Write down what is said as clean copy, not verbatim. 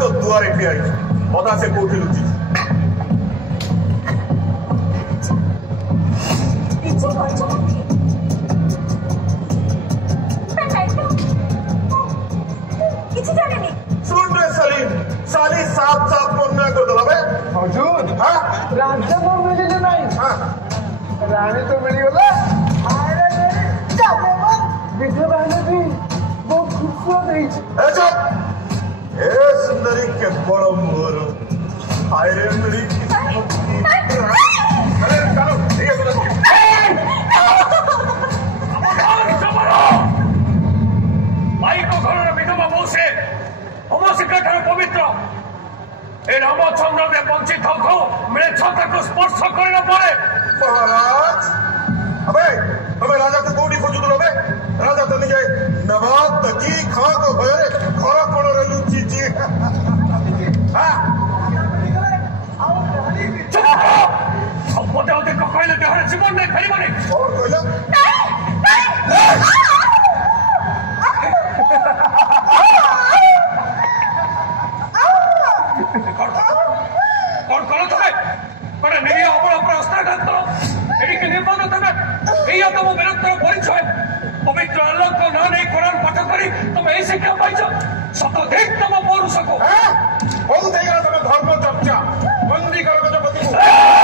तो दुआरे ठिया पता से कोठी लुचि सुन रे सलीम साली साफ साफ मना कर दला बे हजूर हां राजा तो मिली नहीं हां रानी तो मिली होला अरे मेरी जाने मत बिठे रहने दी वो खूबसूरत है अच्छा ए सुंदरी के बड़ो मोर हाय रे मेरी अरे चलो ये बोलो भाई को घर में विधवा बहु से अमसिका पवित्र ए रामचंद्र में वंचित हो मेरे छात्र को स्पर्श करना पड़े महाराज अबे अबे राजा को कोडी खोजु दलो बे राजा तो नहीं नवाब तकी खा को भरे खरा पड़ो रे लुची जी हां चुप करो अब पता होते को कहले देहर जीवन नहीं फेरी बने और कहला कौन करो तुम्हें पर नहीं अपना अपना अस्त्राघात करो एडी के निर्माण तमे एया तम विरुद्ध परिचय पवित्र अल्लाह को ना नहीं कुरान पाठ करी तुम ऐसे क्या पाइছো सत देख तम पौरुष को हां बहुत देगा तमे धर्म चर्चा बंदी करो गजपति को